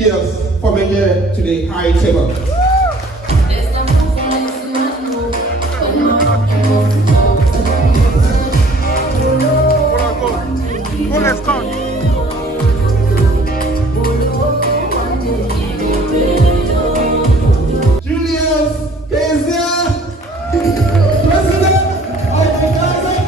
Julius from here to the high table. Let's go. Julius is here, president of the GASA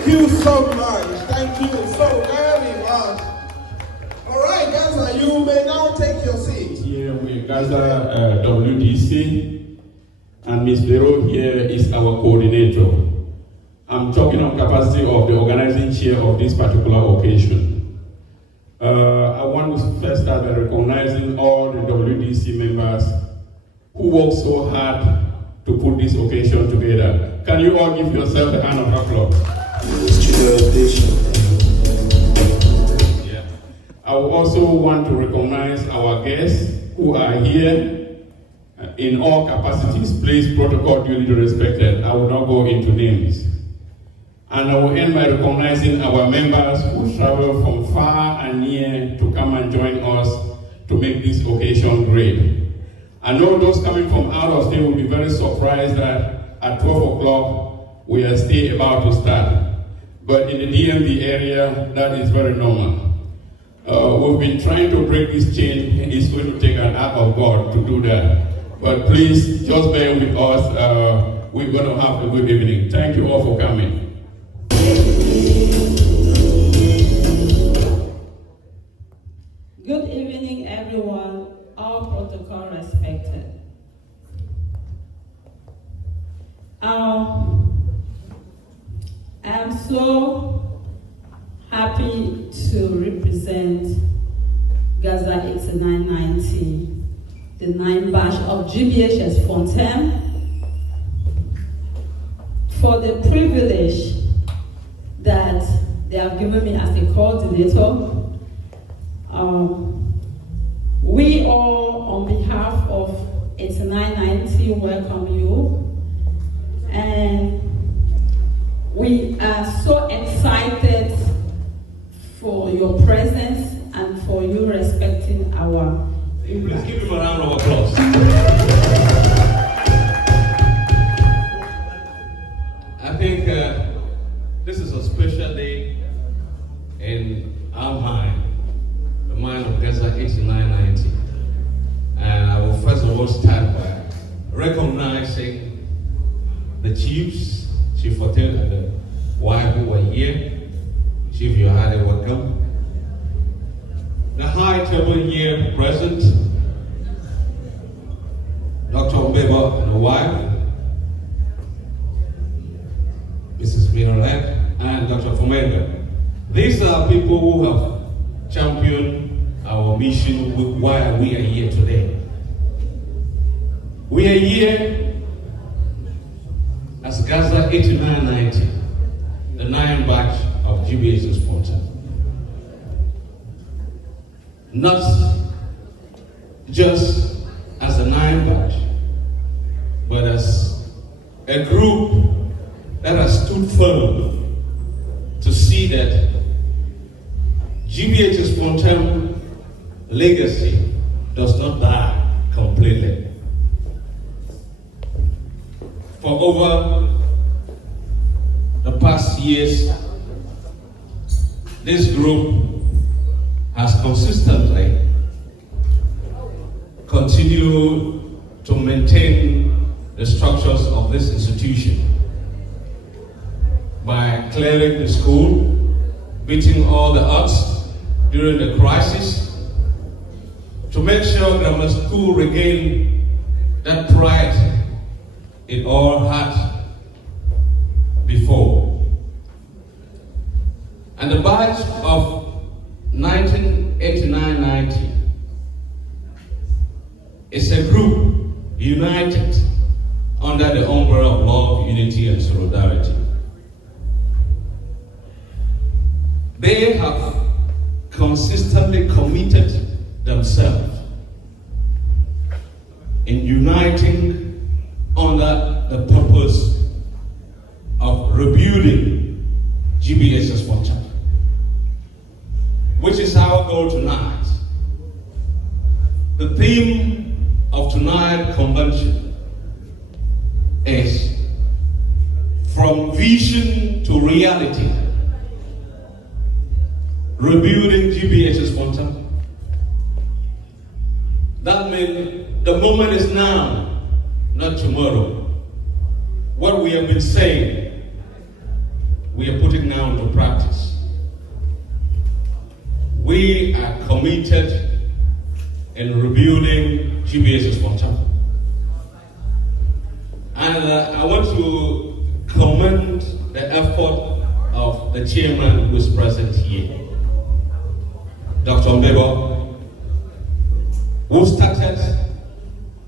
Thank you so much. Thank you so very much. All right, GASA, you may now take your seat. Here we GASA WDC, and Ms. Vero here is our coordinator. I'm talking on capacity of the organizing chair of this particular occasion. I want to first start by recognizing all the WDC members who worked so hard to put this occasion together. Can you all give yourself a hand of applause? Yeah. I also want to recognize our guests who are here in all capacities. Please, protocol duly respected. I will not go into names. And I will end by recognizing our members who travel from far and near to come and join us to make this occasion great. I know those coming from out of state will be very surprised that at 12 o'clock we are still about to start. But in the DMV area, that is very normal. We've been trying to break this chain. It's going to take an act of God to do that. But please, just bear with us. We're going to have a good evening. Thank you all for coming. Good evening, everyone. All protocol respected. I'm so happy to represent GASA 8990, the 9th batch of GBHS Fontem, for the privilege that they have given me as a coordinator. We all, on behalf of 8990, welcome you. And we are so excited for your presence and for you respecting our impact. Please give him a round of applause. I think this is a special day in our mind, the mind of GASA 8990. And I will first of all start by recognizing the chiefs, Chief Fontem and the wife who were here. Chief, you are highly welcome. The high table here present, Dr. Mbeba and the wife, Mrs. Miralet, and Dr. Fomenda. These are people who have championed our mission with why we are here today. We are here as GASA 8990, the 9th batch of GBHS Fontem. Not just as a 9th batch, but as a group that has stood firm to see that GBHS Fontem legacy does not die completely. For over the past years, this group has consistently continued to maintain the structures of this institution by clearing the school, beating all the odds during the crisis, to make sure grammar school regain that pride it all had before. And the batch of 1989-90 is a group united under the umbrella of love, unity, and solidarity. They have consistently committed themselves in uniting under the purpose of rebuilding GBHS Fontem, which is our goal tonight. The theme of tonight's convention is from vision to reality, rebuilding GBHS Fontem. That means the moment is now, not tomorrow. What we have been saying, we are putting now into practice. We are committed in rebuilding GBHS Fontem. And I want to commend the effort of the chairman who is present here, Dr. Mbebo, who started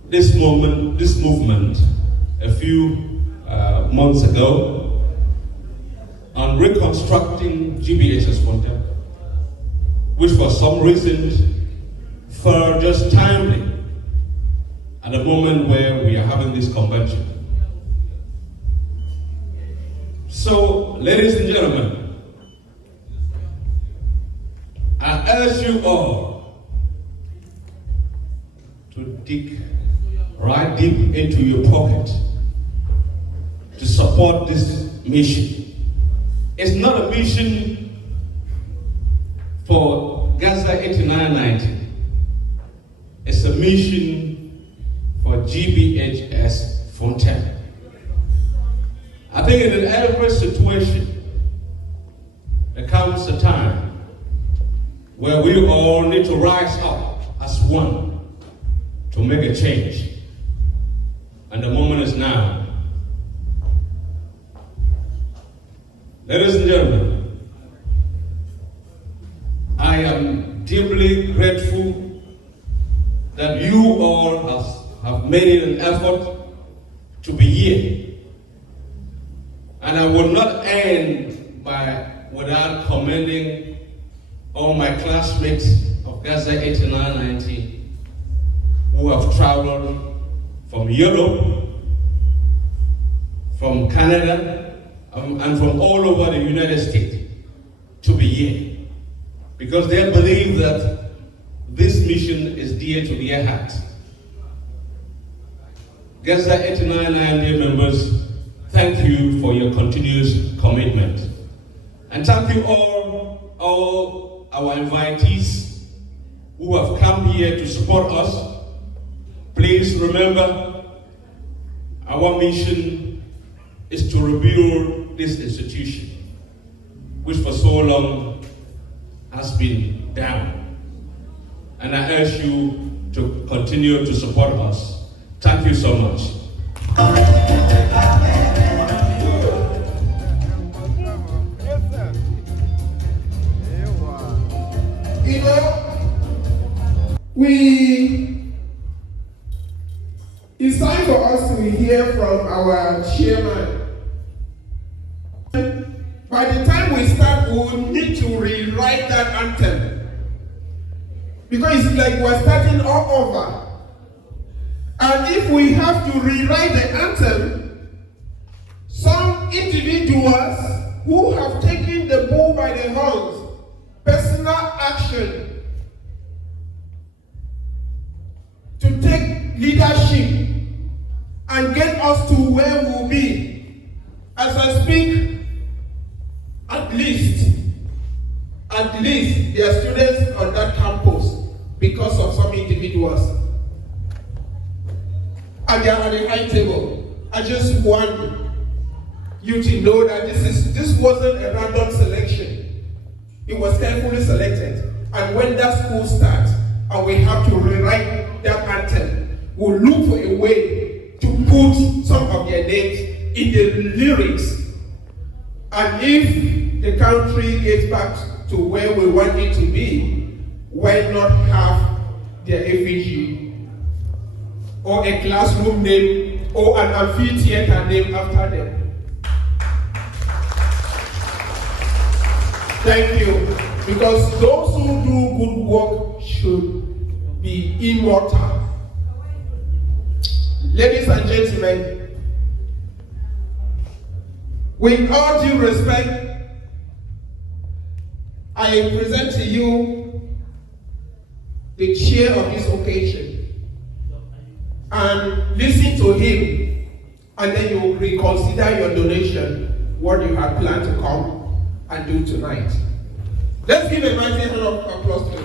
this movement a few months ago on reconstructing GBHS Fontem, which for some reason fell just timely at the moment where we are having this convention. So, ladies and gentlemen, I urge you all to dig right deep into your pocket to support this mission. It's not a mission for GASA 8990. It's a mission for GBHS Fontem. I think in every situation, there comes a time where we all need to rise up as one to make a change. And the moment is now. Ladies and gentlemen, I am deeply grateful that you all have made an effort to be here. And I will not end without commending all my classmates of GASA 8990 who have traveled from Europe, from Canada, and from all over the United States to be here. Because they believe that this mission is dear to their heart. GASA 8990 members, thank you for your continuous commitment. And thank you all our invitees who have come here to support us. Please remember, our mission is to rebuild this institution, which for so long has been down. And I urge you to continue to support us. Thank you so much. You know, it's time for us to hear from our chairman. By the time we start, we will need to rewrite that anthem. Because it's like we're starting all over. And if we have to rewrite the anthem, some individuals who have taken the bull by the horns, personal action to take leadership and get us to where we'll be. As I speak, at least there are students on that campus because of some individuals. And they are at the high table. I just want you to know that this wasn't a random selection. It was carefully selected. And when that school starts and we have to rewrite that anthem, we'll look for a way to put some of their names in the lyrics. And if the country gets back to where we want it to be, why not have their effigy or a classroom name or an amphitheater name after them? Thank you. Because those who do good work should be immortal. Ladies and gentlemen, with all due respect, I present to you the chair of this occasion. And listen to him, and then you will reconsider your donation, what you had planned to come and do tonight. Let's give a mighty hand of applause to him.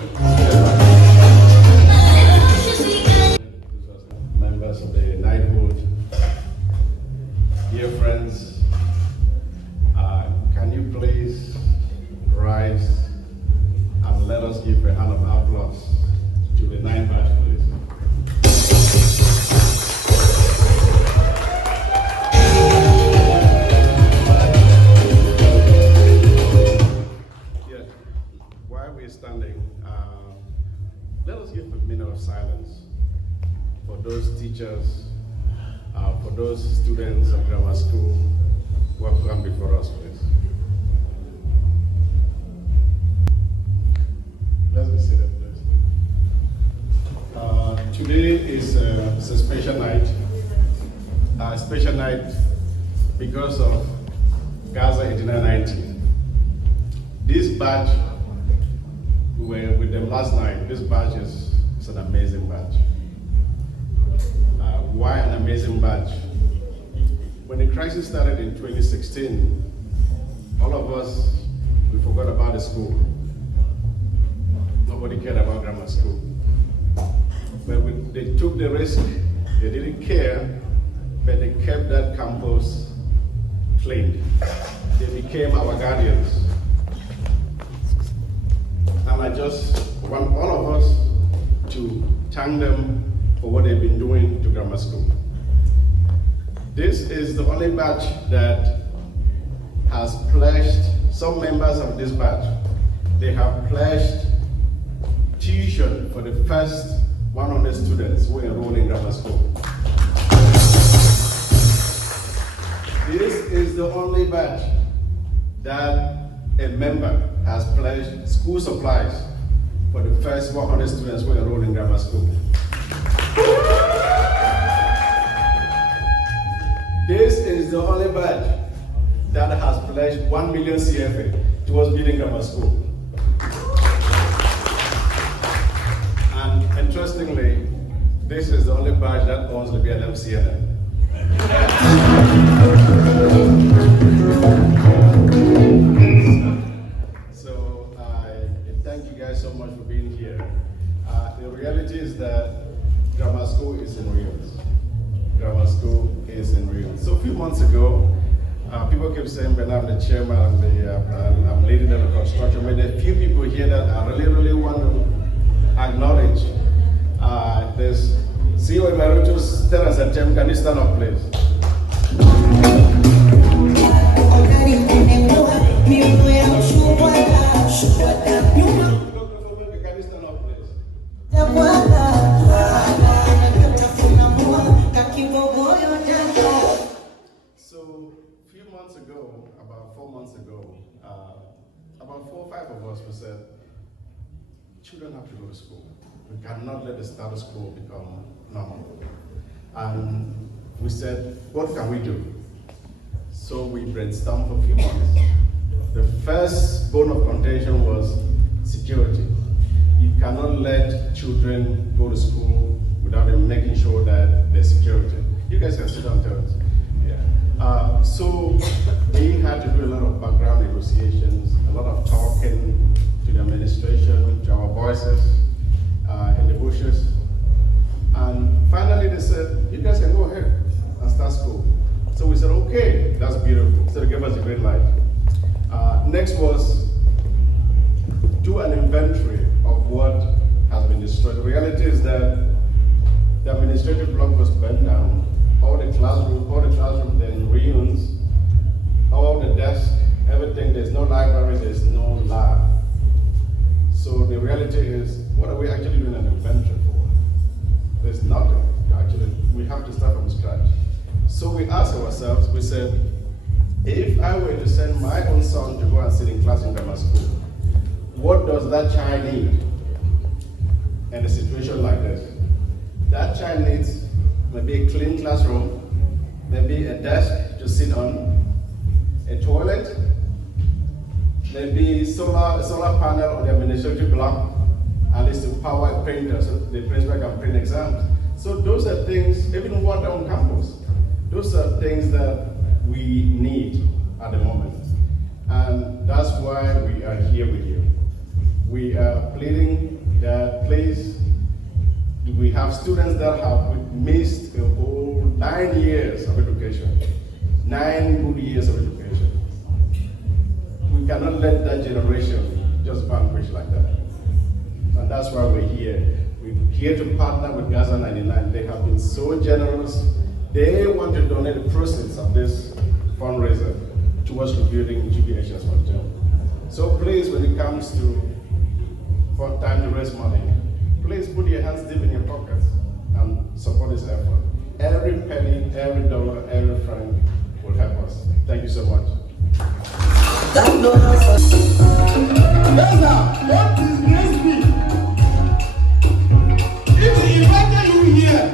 Members of the knighthood, dear friends, can you students of grammar school who have come before us, please. Let's be seated, please. Today is a special night. A special night because of GASA 8990. This badge, we were with them last night. This badge is an amazing badge. Why an amazing badge? When the crisis started in 2016, all of us, we forgot about the school. Nobody cared about grammar school. But they took the risk, they didn't care, but they kept that campus clean. They became our guardians. And I just want all of us to thank them for what they've been doing to grammar school. This is the only batch that has pledged, some members of this batch, they have pledged tuition for the first 100 students who enroll in grammar school. This is the only batch that a member has pledged school supplies for the first 100 students who enroll in grammar school. This is the only batch that has pledged 1 million CFA towards building grammar school. And interestingly, this is the only batch that owns the BLM CNN. So I thank you guys so much for being here. The reality is that grammar school is in ruins. Grammar school is in ruins. So a few months ago, people keep saying, "Ben, I'm the chairman, I'm leading the construction." But there are a few people here that I really want to acknowledge. There's CEO Emeritus Terence Fontem. Can you stand up, please? So, a few months ago, about 4 months ago, about 4 or 5 of us, we said, children have to go to school. We cannot let the status quo become normal. And we said, what can we do? So we brainstormed for a few months. The first bone of contention was security. You cannot let children go to school without them making sure that there's security. You guys can sit down and tell us. Yeah. So we had to do a lot of background negotiations, a lot of talking to the administration, to our voices in the bushes. And finally they said, you guys can go ahead and start school. So we said, okay, that's beautiful. So they gave us a green light. Next was do an inventory of what has been destroyed. The reality is that the administrative block was burned down. All the classrooms, they're in ruins. All the desks, everything. There's no library, there's no lab. So the reality is, what are we actually doing an inventory for? There's nothing. Actually, we have to start from scratch. So we asked ourselves, we said, if I were to send my own son to go and sit in class in grammar school, what does that child need in a situation like this? That child needs maybe a clean classroom, maybe a desk to sit on, a toilet, maybe solar panel on the administrative block, and it's to power a printer so the principal can print exams. So those are things, even water on campus, those are things that we need at the moment. And that's why we are here with you. We are pleading that please, we have students that have missed a whole 9 years of education, 9 good years of education. We cannot let that generation just vanquish like that. And that's why we're here. We're here to partner with GASA 99. They have been so generous. They want to donate the proceeds of this fundraiser towards rebuilding GBHS Fontem. So please, when it comes to time to raise money, please put your hands deep in your pockets and support this effort. every penny, every dollar, every franc will help us. Thank you so much. What disgrace me? If he invited you here,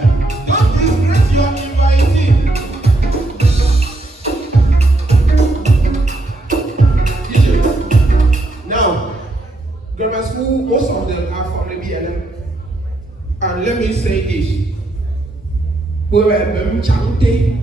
don't disgrace your inviting. Now, grammar school, most of them are from the BLM. And let me say this. We were chanting.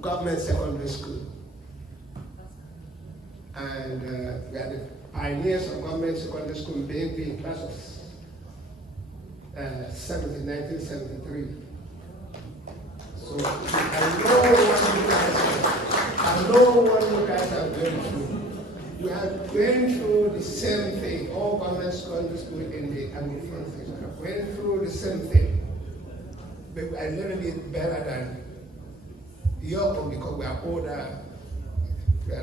Government secondary school, and we are the pioneers of government secondary school being in class of 1973. So I know what you guys are going through. You are going through the same thing. All government secondary school in the Anglophone section are going through the same thing. But we are learning it better than your own because we are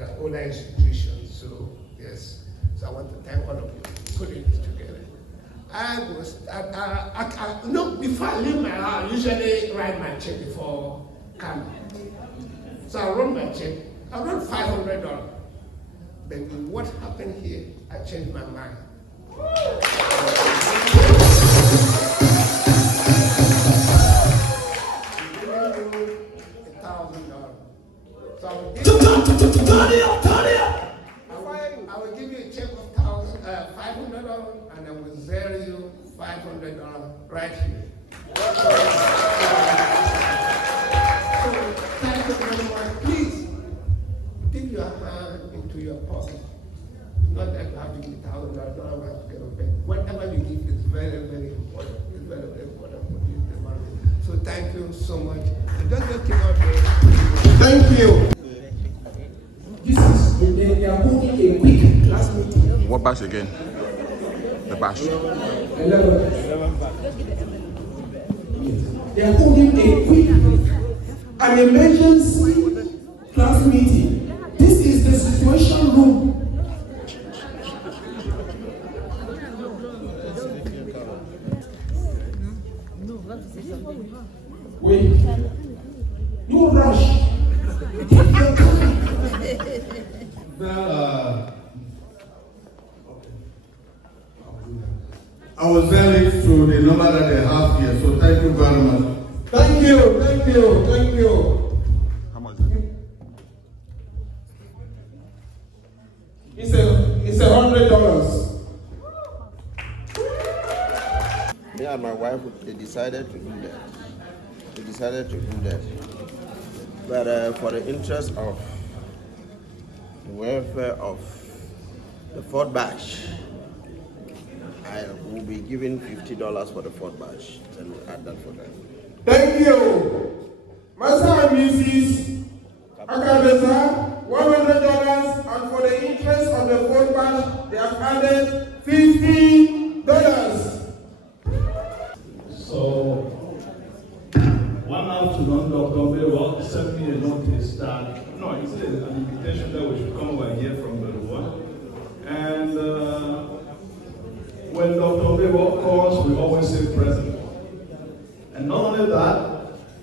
an older institution. So yes, so I want to thank all of you for putting this together. Before I leave my house, I usually write my check before coming. So I wrote my check. I wrote $500. But what happened here, I changed my mind. I will give you a check of $500 and I will zero you $500 right here. So thank you very much. Please dip your hand into your pocket. Not that you have to give $1,000, don't have to get a pen. Whatever you give is very, very important. It's very, very important for you. So thank you so much. And don't just keep out there. Thank you. This is they are holding a quick class meeting. What bash again? The bash. 11 bash. They are holding a quick, an emergency class meeting. This is the situation room. Wait. No rush. Take your time. I was very through the number that they have here, so thank you very much. Thank you. How much is it? It's $100. Me and my wife, they decided to do that. But for the interest of the welfare of the fourth batch, I will be giving $50 for the fourth batch, and we'll add that for them. Thank you. Master and Mrs. Akadesa, $100, and for the interest of the fourth batch, they have added $50. So, one afternoon, Dr. Bewa sent me a notice that, he said an invitation that we should come over here from Bewa. And when Dr. Bewa calls, we always say present. And not only that,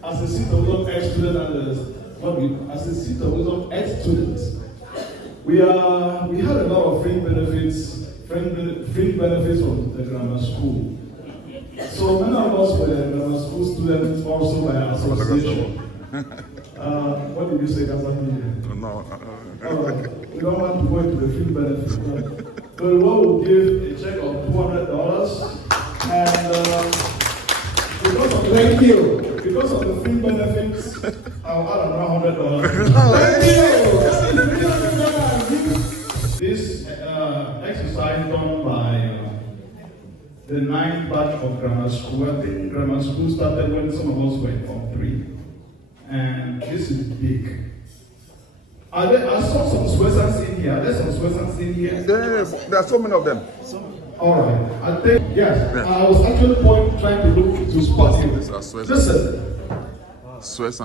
as a seat of wisdom ex-student as a seat of wisdom ex-students, we had a lot of free benefits from the grammar school. So many of us were grammar school students also by association. What did you say, GASA? No. We don't want to go into the free benefits. So we will give a check of $200 and because of the free benefits, I'll add another $100. This exercise done by grammar school. I think grammar school started when some of us were in Form 3. And this is big. I saw some Sweaters in here. Are there some Sweaters in here? There are so many of them. All right. I think, yes. Yeah. I was actually trying to look to spot you. Listen.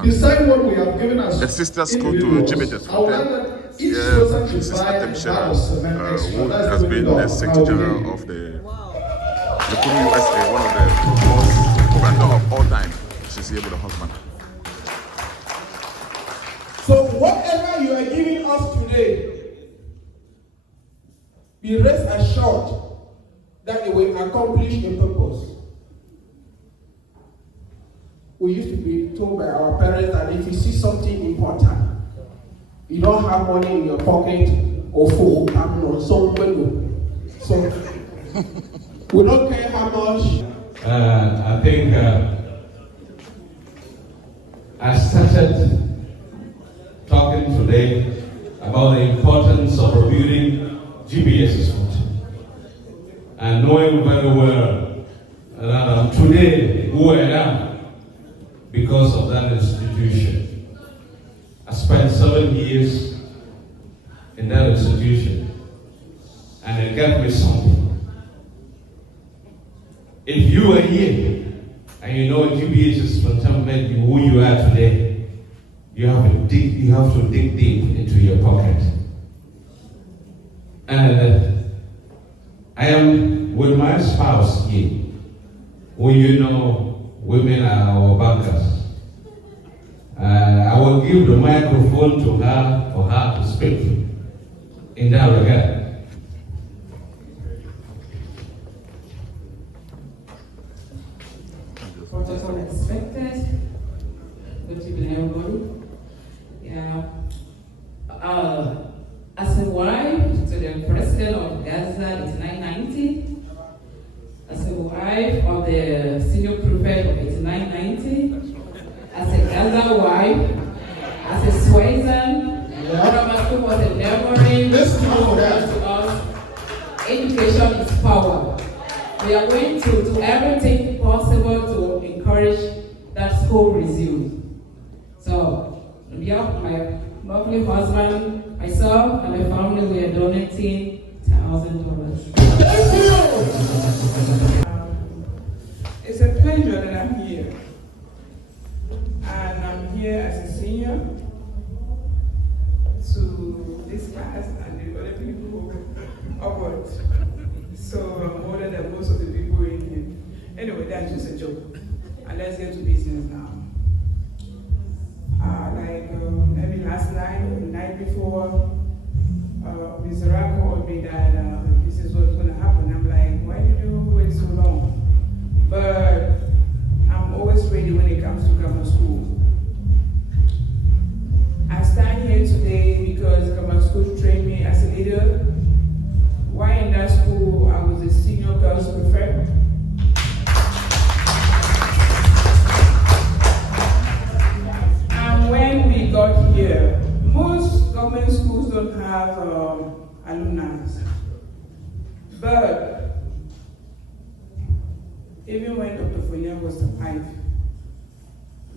Beside what we have given us, a sister school to GBHS Fontem. Sister Temshera, who has been the Secretary General of the Kuru USA, one of the most random of all time. She's here with her husband. So whatever you are giving us today, be rest assured that it will accomplish a purpose. We used to be told by our parents that if you see something important, you don't have money in your pocket or phone, so we don't care how much. I think I started talking today about the importance of rebuilding GBHS and knowing very well that today who I am because of that institution. I spent 7 years in that institution and it gave me something. If you are here and you know GBHS Fontem made you who you are today, you have to dig deep into your pocket. And I am with my spouse here, who you know women are our bankers. I will give the microphone to her for her to speak in that regard. What was unexpected? Good evening, everybody. Yeah. As a wife to the president of GASA in 1990, as a wife of the senior prefect of 8990, as a Gaza wife, as a Swayzan, Honorable was a neighboring school to us. Education is power. We are going to do everything possible to encourage that school resume. So, on behalf of my lovely husband, myself, and my family, we are donating $1,000. It's a pleasure that I'm here. And I'm here as a senior to this class and the other people upwards. So I'm older than most of the people in here. Anyway, that's just a joke. And let's get to business now. Maybe last night or the night before, Mr. Ra called me that this is what's going to happen. I'm like, why did you wait so long? But I'm always ready when it comes to grammar school. I stand here today because grammar school trained me as a leader. While in that school, I was a senior girls prefect. And when we got here, most government schools don't have alumni. But even when Dr. Fontem was alive,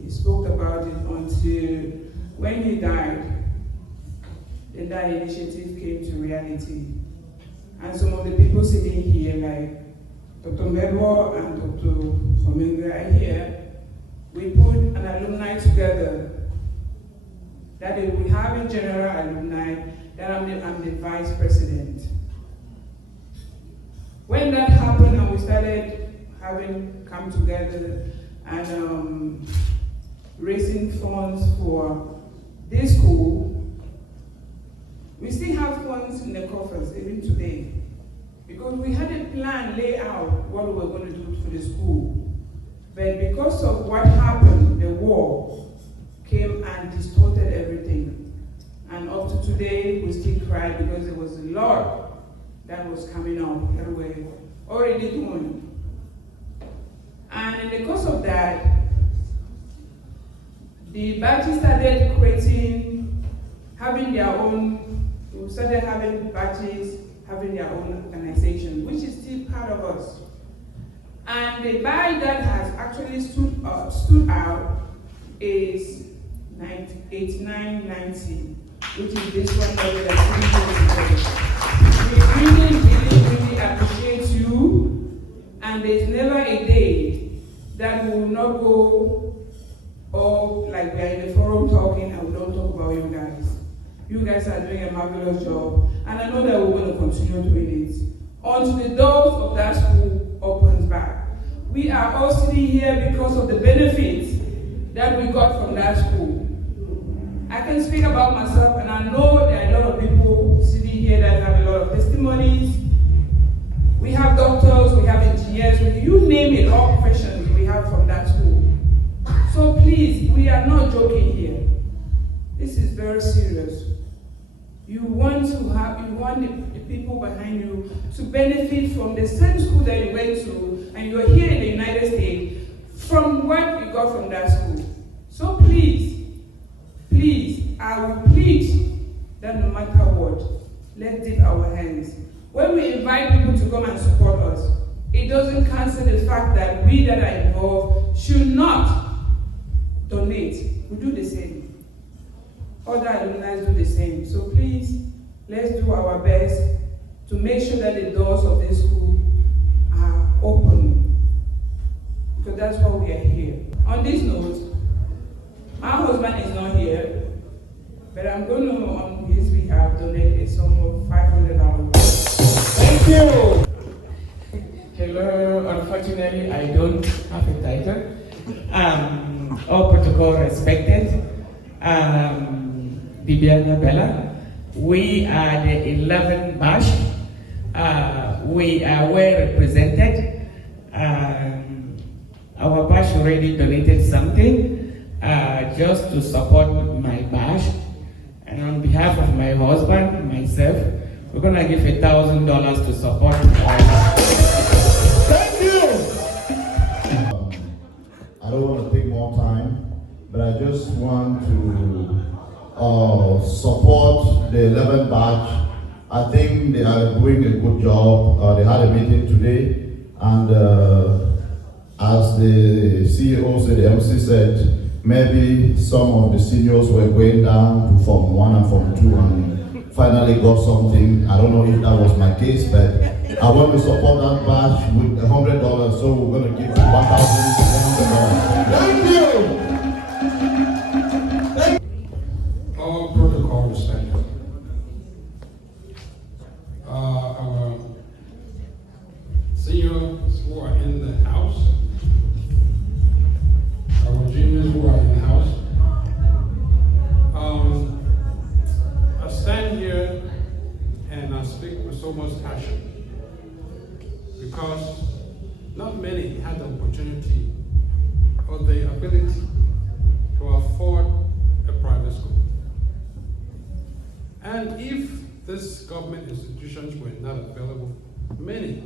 he spoke about it until when he died, then that initiative came to reality. And some of the people sitting here, like Dr. Mbebo and Dr. Fomenga are here, we put an alumni together that we have a general alumni, that I'm the vice president. When that happened and we started having come together and raising funds for this school, we still have funds in the coffers even today, because we had a plan laid out what we were going to do for the school. But because of what happened, the war came and distorted everything. And up to today, we still cry because there was a lot that was coming up that we were already doing. And in the course of that, the batches started having their own, we started having batches, having their own organization, which is still part of us. And the buy that has actually stood out is 89.90, which is this one that we really appreciate you, and there's never a day that we will not go or like we are in the forum talking and we don't talk about you guys. You guys are doing a marvelous job, and I know that we're going to continue doing it until the doors of that school opens back. We are all sitting here because of the benefits that we got from that school. I can speak about myself, and I know there are a lot of people sitting here that have a lot of testimonies. We have doctors, we have engineers, you name it, all professions we have from that school. So please, we are not joking here. This is very serious. You want the people behind you to benefit from the same school that you went to, and you're here in the United States, from what you got from that school. So please, I will plead that no matter what, let's dip our hands. When we invite people to come and support us, it doesn't cancel the fact that we that are involved should not donate. We do the same. Other alumni do the same. So please, let's do our best to make sure that the doors of this school are open. Because that's why we are here. On this note, my husband is not here, but I'm going to, on his behalf, donate a sum of $500. Thank you! Hello, unfortunately, I don't have a title. All protocol respected. Bibiana Bella. We are the 11th batch. We are well represented. Our batch already donated something just to support my batch. And on behalf of my husband, myself, we're gonna give $1,000 to support Thank you! I don't want to take more time, but I just want to support the 11th batch. I think they are doing a good job. They had a meeting today, and as the CEO said, the MC said, maybe some of the seniors were going down to Form 1 and Form 2 and finally got something. I don't know if that was my case, but I want to support that batch with $100, so we're going to give $1,100. Thank you! All protocol respected. Our seniors who are in the house, our juniors who are in the house. I stand here and I speak with so much passion because not many had the opportunity or the ability to afford a private school. And if these government institutions were not available, many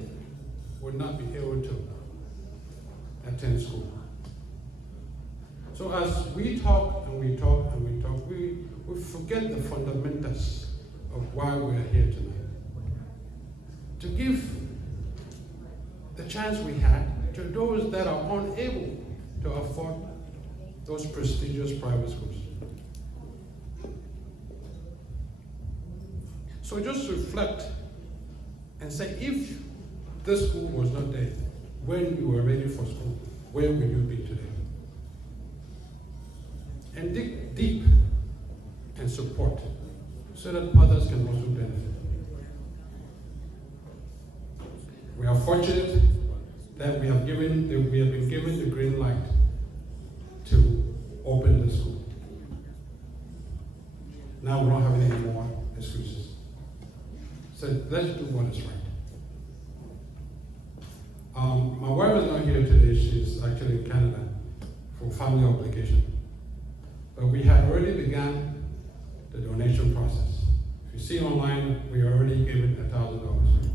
would not be able to attend school. So as we talk and we talk and we talk, we forget the fundamentals of why we are here tonight. To give the chance we had to those that are unable to afford those prestigious private schools. So just reflect and say, if this school was not there, when you were ready for school, where would you be today? And dig deep and support so that others can also benefit. We are fortunate that we have been given the green light to open the school. Now we don't have any more excuses. So let's do what is right. My wife is not here today. She's actually in Canada for family obligation. But we had already begun the donation process. If you see online, we are already given $1,000.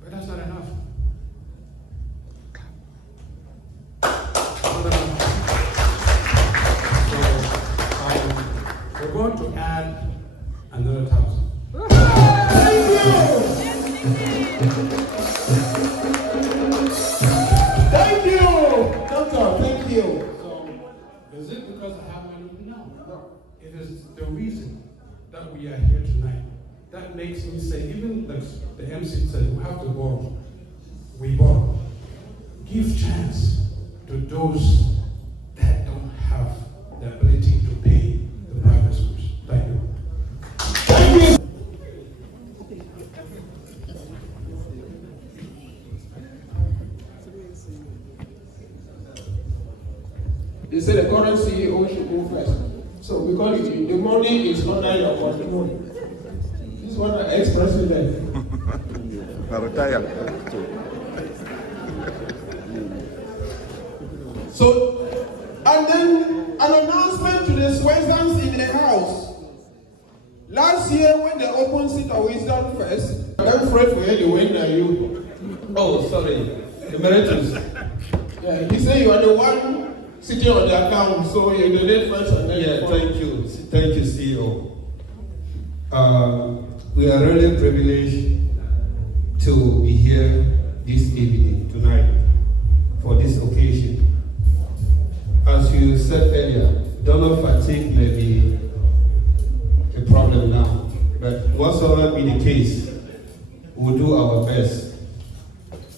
But that's not enough. So we're going to add another $1,000. Thank you! you. So, is it because I have money? No. It is the reason that we are here tonight. That makes me say, even the MC said, we have to borrow. We borrow. Give chance to those that don't have the ability to pay the private schools. Thank you. Thank you. They say the current CEO should go first. So because the money is under your control. This one an ex-president. So, and then an announcement to the Swensons in the house. Last year when they opened seat of wisdom first, I'm afraid for you when are you? Oh, sorry. Emeritus. Yeah, he said you are the one sitting on the account, so you donate first and then. Yeah, thank you. Thank you, CEO. We are really privileged to be here this evening, tonight, for this occasion. As you said earlier, donor fatigue may be a problem now, but whatsoever be the case, we'll do our best.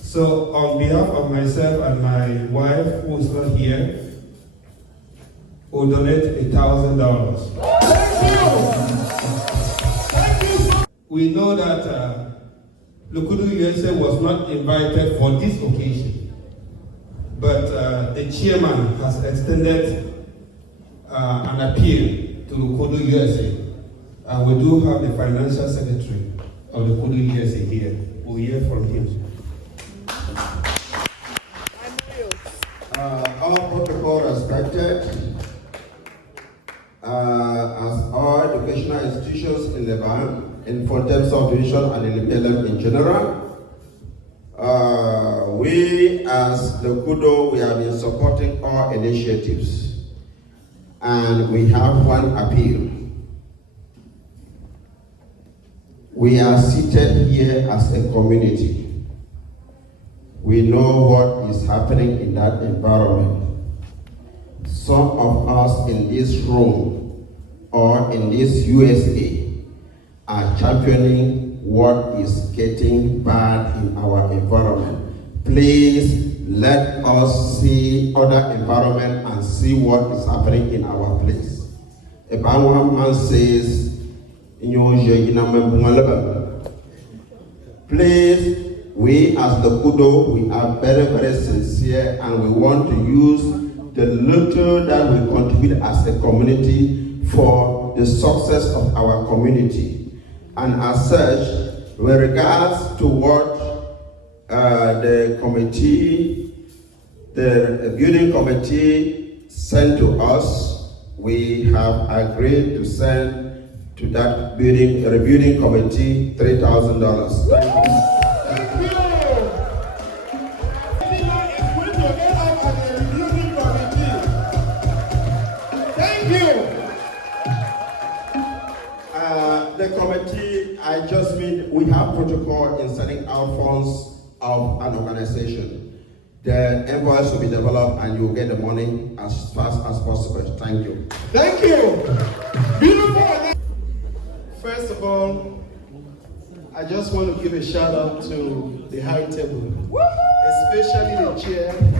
So on behalf of myself and my wife, who is not here, we'll donate $1,000. We know that Lukudu USA was not invited for this occasion, but the chairman has extended an appeal to Lukudu USA, and we do have the financial secretary of Lukudu USA here. We'll hear from him. Our protocol respected. As all educational institutions in Lebanon, in Fontem subdivision and in Pelham in general, we as the Kudo, we have been supporting all initiatives, and we have one appeal. We are seated here as a community. We know what is happening in that environment. Some of us in this room or in this USA are championing what is getting bad in our environment. Please let us see other environment and see what is happening in our place. A man says, please, we as the Kudo, we are very, very sincere, and we want to use the little that we contribute as a community for the success of our community. And as such, with regards to what the building committee sent to us, we have agreed to send to that rebuilding committee $3,000. Thank you. The committee, I just mean, we have protocol in sending out funds of an organization. The invoice will be developed and you'll get the money as fast as possible. Thank you. Thank you. Beautiful. First of all, I just want to give a shout out to the high table, especially the chairman.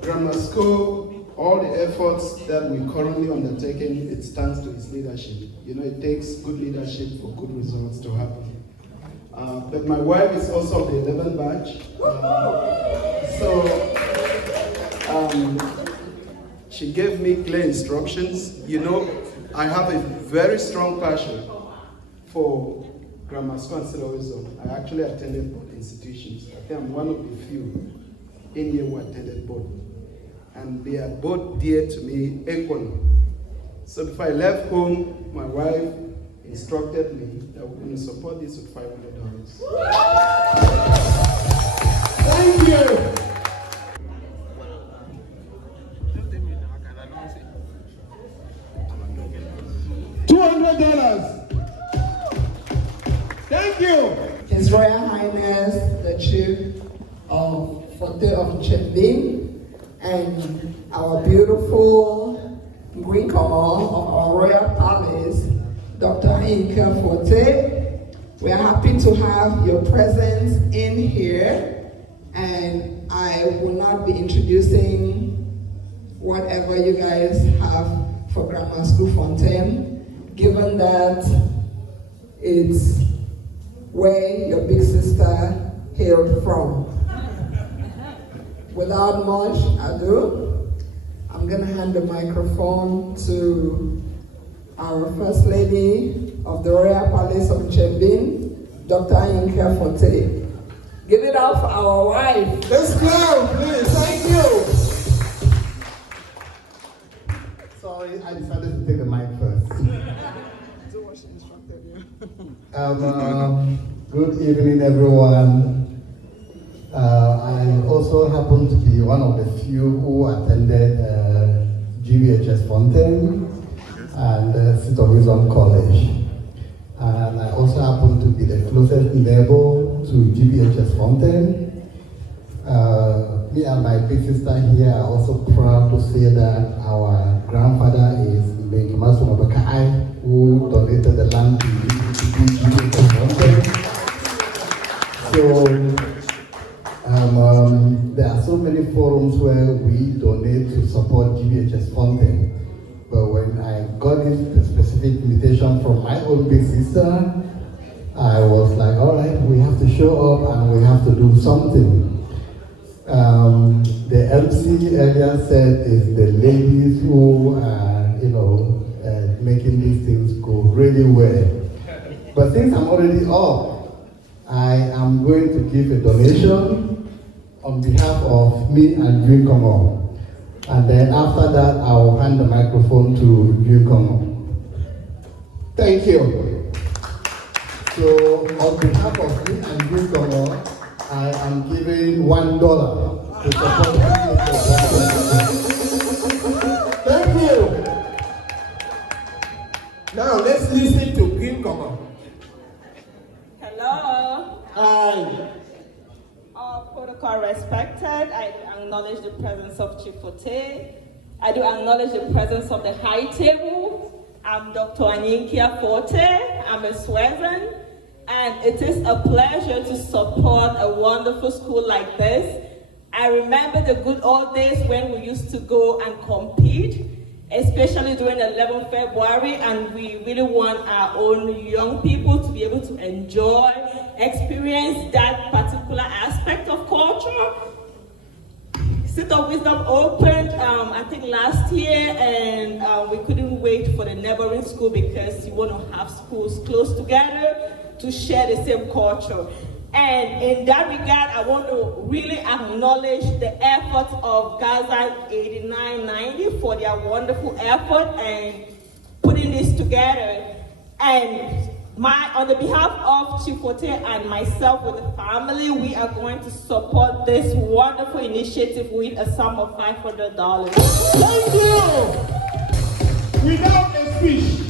Grammar School, all the efforts that we're currently undertaking, it stands to his leadership. You know, it takes good leadership for good results to happen. But my wife is also of the 11th batch. She gave me clear instructions. You know, I have a very strong passion for grammar school and syllaburism. I actually attended both institutions. I think I'm one of the few in here who attended both. And they are both dear to me equally. So before I left home, my wife instructed me that we're going to support this with $500. Thank you. $200. Thank you. His Royal Highness, the Chief of Fontain of Chembin, and our beautiful Green Common of our Royal Palace, Dr. Inka Fontem. We are happy to have your presence in here, and I will not be introducing whatever you guys have for Grammar School Fontem, given that it's where your big sister hailed from. Without much ado, I'm gonna hand the microphone to our First Lady of the Royal Palace of Chembin, Dr. Inka Fontem. Give it up for our wife. Let's clap, please. Thank you. Sorry, I decided to take the mic first. Good evening, everyone. I also happen to be one of the few who attended GBHS Fontem and Seat of Wisdom College. And I also happen to be the closest neighbor to GBHS Fontem. Me and my big sister here are also proud to say that our grandfather is Benkimasu Mabakai, who donated the land to GBHS Fontem. So there are so many forums where we donate to support GBHS Fontem. But when I got this specific invitation from my own big sister, I was like, all right, we have to show up and we have to do something. The MC earlier said it's the ladies who are, making these things go really well. But since I'm already up, I am going to give a donation on behalf of me and Yunkomo. And then after that, I will hand the microphone to Yunkomo. Thank you. So on behalf of me and Yunkomo, I am giving $1 to support Thank you. Now let's listen to Green Common. Hello. Hi. All protocol respected, I do acknowledge the presence of Chief Fontem. I do acknowledge the presence of the high table. I'm Dr. Anyinkia Fontem. I'm a Swazian. And it is a pleasure to support a wonderful school like this. I remember the good old days when we used to go and compete, especially during 11 February, and we really want our own young people to be able to enjoy, experience that particular aspect of culture. Seat of Wisdom opened, I think last year, and we couldn't wait for the neighboring school because you want to have schools close together to share the same culture. And in that regard, I want to really acknowledge the effort of GASA 8990 for their wonderful effort and putting this together. And on the behalf of Chief Fontem and myself with the family, we are going to support this wonderful initiative with a sum of $500. Thank you. Without a speech,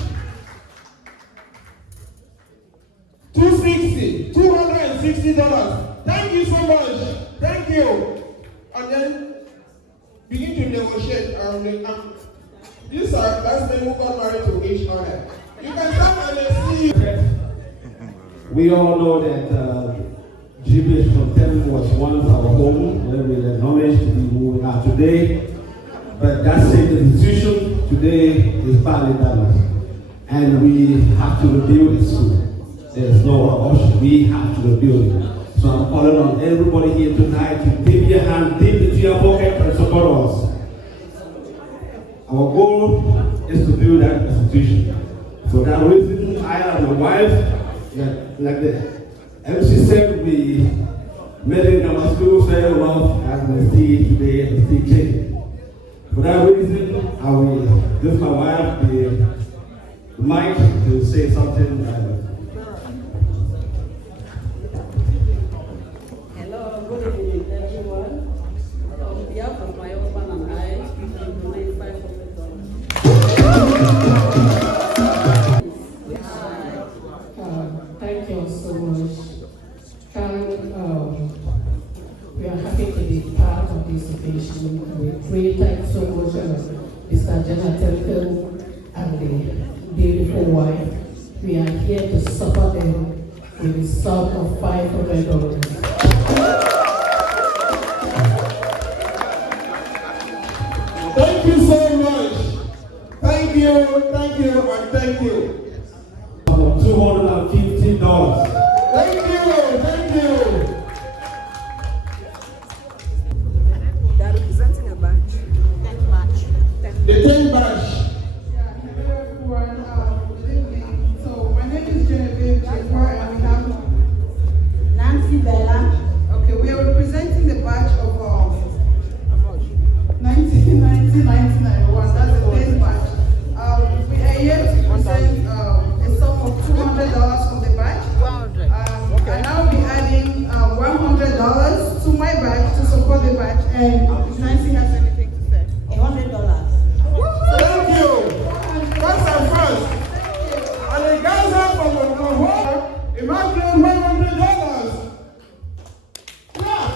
$260. Thank you so much. Thank you. And then begin to negotiate. These are last men who got married to each other. You can come and see. We all know that GBHS Fontem was once our home, where we acknowledge to be who we are today. But that same institution today is badly damaged, and we have to rebuild it soon. There's no option. We have to rebuild it. So I'm calling on everybody here tonight to dip your hand, dip into your pocket and support us. Our goal is to build that institution. For that reason, I and my wife, like the MC said, we met in our school very well, as we see today at the CK. For that reason, I will give my wife the mic to say something. Good evening, everyone. On behalf of my husband and I, we donate $500. Thank you so much. And we are happy to be part with three tight slow motion of Mr. Jonathan and the beautiful wife. We are here to support them with a sum of $500. Thank you so much. Thank you, and thank you. $250. Thank you. They are representing a batch. 10 batch. The 10 batch. Hello everyone, good evening. So my name is Genevieve Jekwa and we have Nancy Bella. Okay, we are representing the batch of 1991. That's the 10th batch. We are here to present a sum of $200 from the batch. And I'll be adding $100 to my batch to support the batch. And if Nancy has anything to say, $100. Thank you. First and first. And the GASA from Oklahoma, imagine $100. Yeah.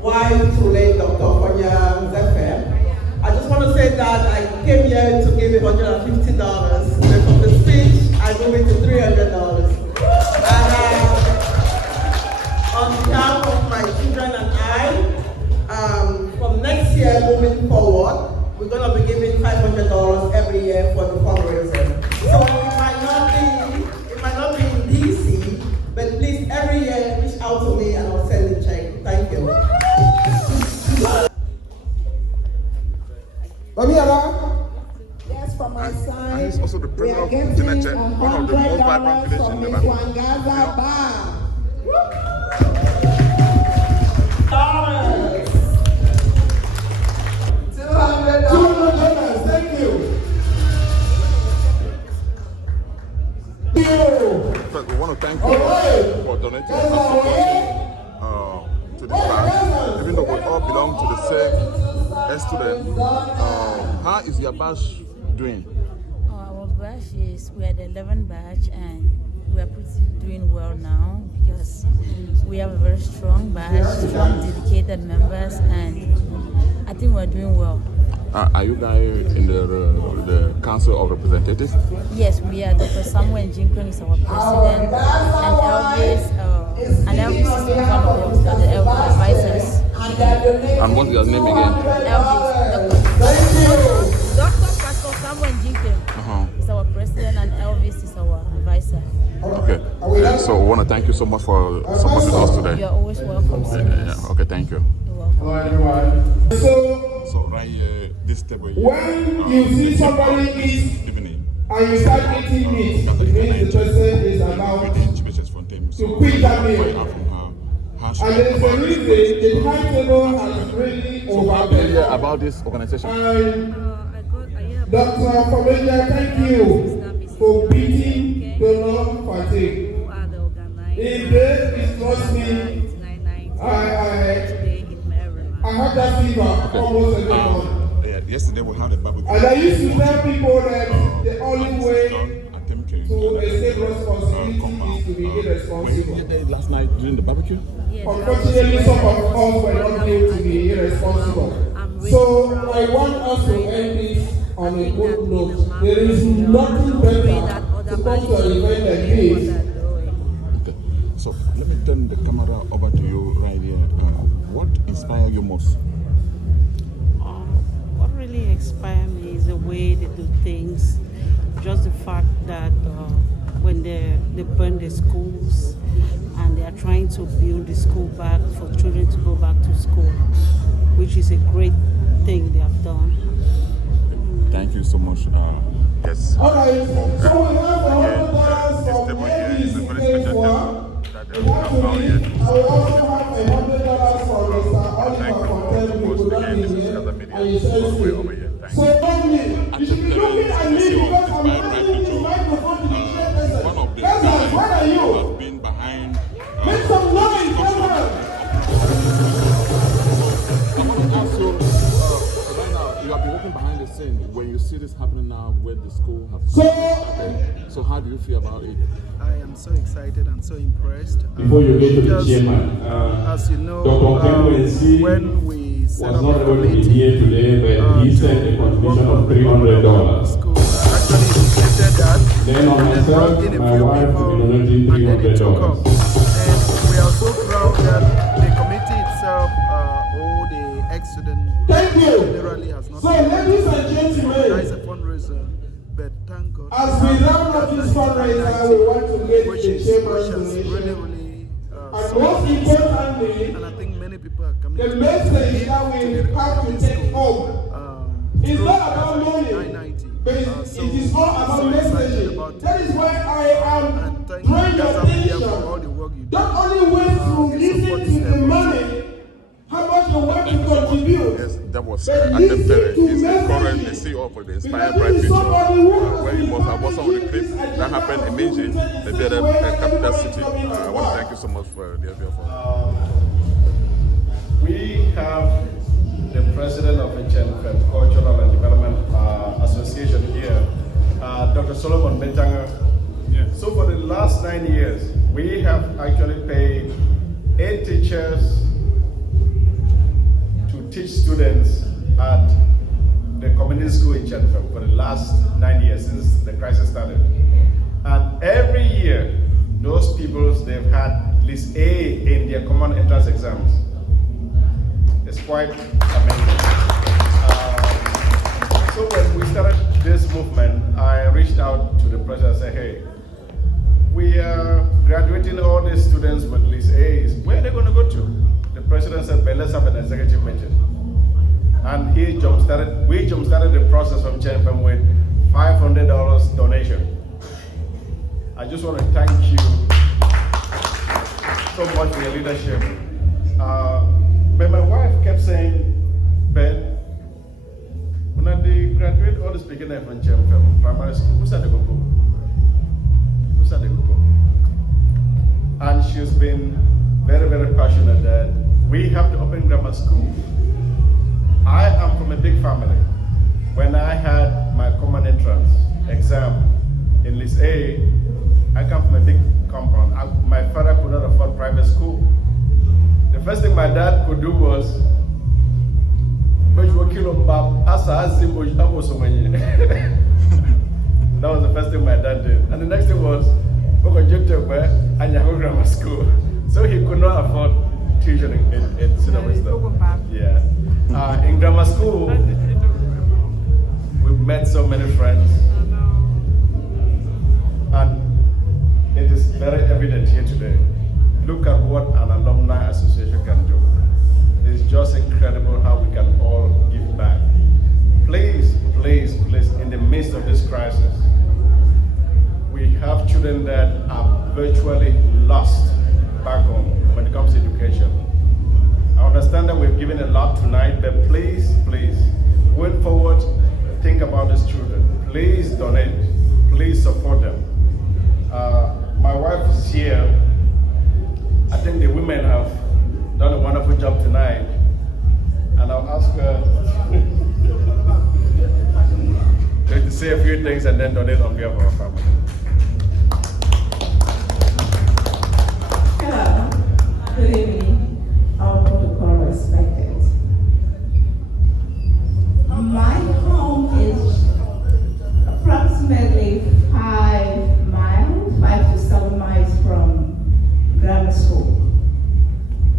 Why too late, Dr. Fonya Zefe? I just want to say that I came here to give $150, but from the speech, I moved it to $300. And on behalf of my children and I, from next year moving forward, we're going to be giving $500 every year for the fundraiser. So it might not be in DC, but please every year reach out to me and I'll send the check. Thank you. Yes, from my side. And he's also the president of Geneche, one of the most vibrant villages in Lebanon. $200. Thank you. First, we want to thank you for donating to this batch. Even though we all belong to the same student, how is your batch doing? Our batch is, we are the 11th batch and we are doing well now because we have a very strong batch, dedicated members, and I think we're doing well. Are you guys in the Council of Representatives? Yes, we are. Dr. Samuel Jinkon is our president, and Elvis is one of the Elvis advisors. And what's your name again? Elvis. Dr. Pastor Samuel Jinkon is our president, and Elvis is our advisor. Okay. So we want to thank you so much for supporting us today. You're always welcome. Yeah. Okay, thank you. You're welcome. Hello, everyone. So right here, this table here. When you see somebody eat and you start eating meat, it means the person is about to quit that meal. And there is a reason the high table has really overpaid. About this organization. Dr. Fomeja, thank you for beating donor fatigue. If there is trust me, I have that fever almost every month. Yesterday we had a barbecue. And I used to tell people that the only way to escape responsibility is to be irresponsible. Were you here last night during the barbecue? Unfortunately, some of us were not able to be irresponsible. So I want us to end this on a good note. There is nothing better to come to an event like this. Okay. So let me turn the camera over to you right here. What inspires you most? What really inspires me is the way they do things. Just the fact that when they burn the schools and they are trying to build the school back for children to go back to school, which is a great thing they have done. Thank you so much. Yes. All right. So we have this table here is a very special table that they have found here. I will also have $100 for Mr. Oliver Fontem, who could not be here, and he says so don't you should be looking at me because I'm handing the microphone to the chairperson. Gaza, where are you? Make some noise, Gaza! Also, right now, you have been working behind the the same. When you see this happening now, where the school has started, so how do you feel about it? I am so excited and so impressed. Before you get to the chairman, as you know, when we set was up not a able to be committee here today, but he sent a contribution of $300. school, actually indicated that. Then on myself, my wife will be donating $300. And we are so proud that the committee itself, all the ex-students generally has not. So, ladies and gentlemen, organized a fundraiser, but thank God. As we round up this fundraiser, we want to make the chairman's donation. Really, and most importantly, and I think many people are coming. The message that we have to take home is not about money, but it is all about messaging. That is why I am drawing your attention. Don't only wait to listen to the money, how much you want to contribute. Yes, that was Adam Perez. He's the current CEO for the Inspire Bright Future, where he must have watched some of the clips that happened in Beijing, the other capital city. I want to thank you so much for the effort. We have the president of the HNFM, Cultural and Development Association here, Dr. Solomon Bentanga. So for the last 9 years, we have actually paid 8 teachers to teach students at the community school in HNFM for the last 9 years since the crisis started. And every year, those people, they've had at least A in their common entrance exams. It's quite amazing. So when we started this movement, I reached out to the president and said, hey, we are graduating all these students with at least A's. Where are they going to go to? The president said, well, let's have an executive meeting. And we jump-started the process from CHNFM with $500 donation. I just want to thank you so much for your leadership. But my wife kept saying, Ben, when I graduate all this beginner from CHNFM, primary school, who's at the go? Who's at the go? And she's been very, very passionate that we have to open grammar school. I am from a big family. When I had my common entrance exam in List A, I come from a big compound. My father could not afford private school. The first thing my dad could do was, that was the first thing my dad did. And the next thing was, grammar school. So he could not afford tuition in Cedar Wisdom. Yeah. In grammar school, we met so many friends. And it is very evident here today. Look at what an alumni association can do. It's just incredible how we can all give back. Please, please, please, in the midst of this crisis, we have children that are virtually lost back home when it comes to education. I understand that we've given a lot tonight, but please, please, going forward, think about these children. Please donate. Please support them. My wife is here. I think the women have done a wonderful job tonight. And I'll ask her to say a few things and then donate on behalf of our family. Hello. Good evening. All protocol respected. My home is approximately 5 to 7 miles from grammar school.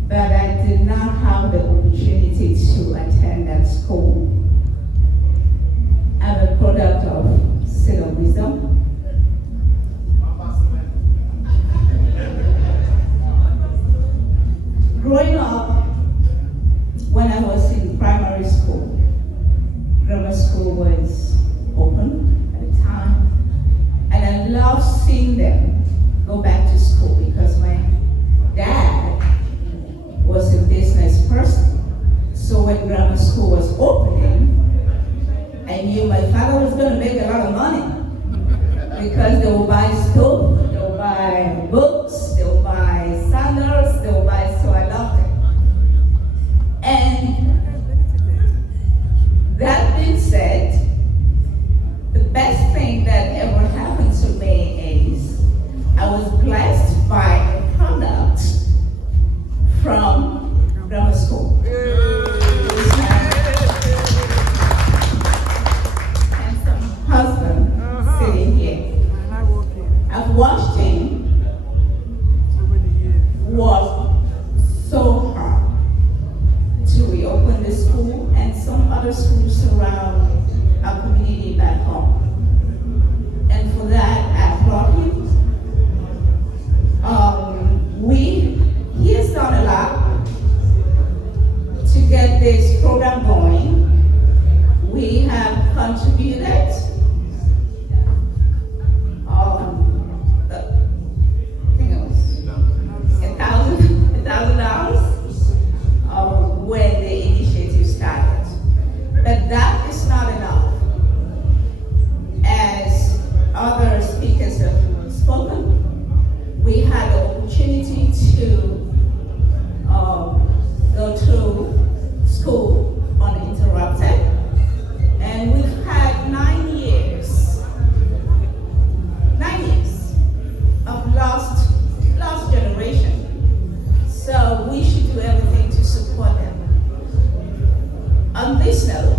But I did not have the opportunity to attend that school. I'm a product of Cedar Wisdom. Growing up, when I was in primary school, grammar school was open at the time, and I loved seeing them go back to school because my dad was a business person. So when grammar school was opening, I knew my father was going to make a lot of money because they will buy stove, they will buy books, they will buy sandals, they will buy, so I loved it. And that being said, but we should do everything to support them. On this note,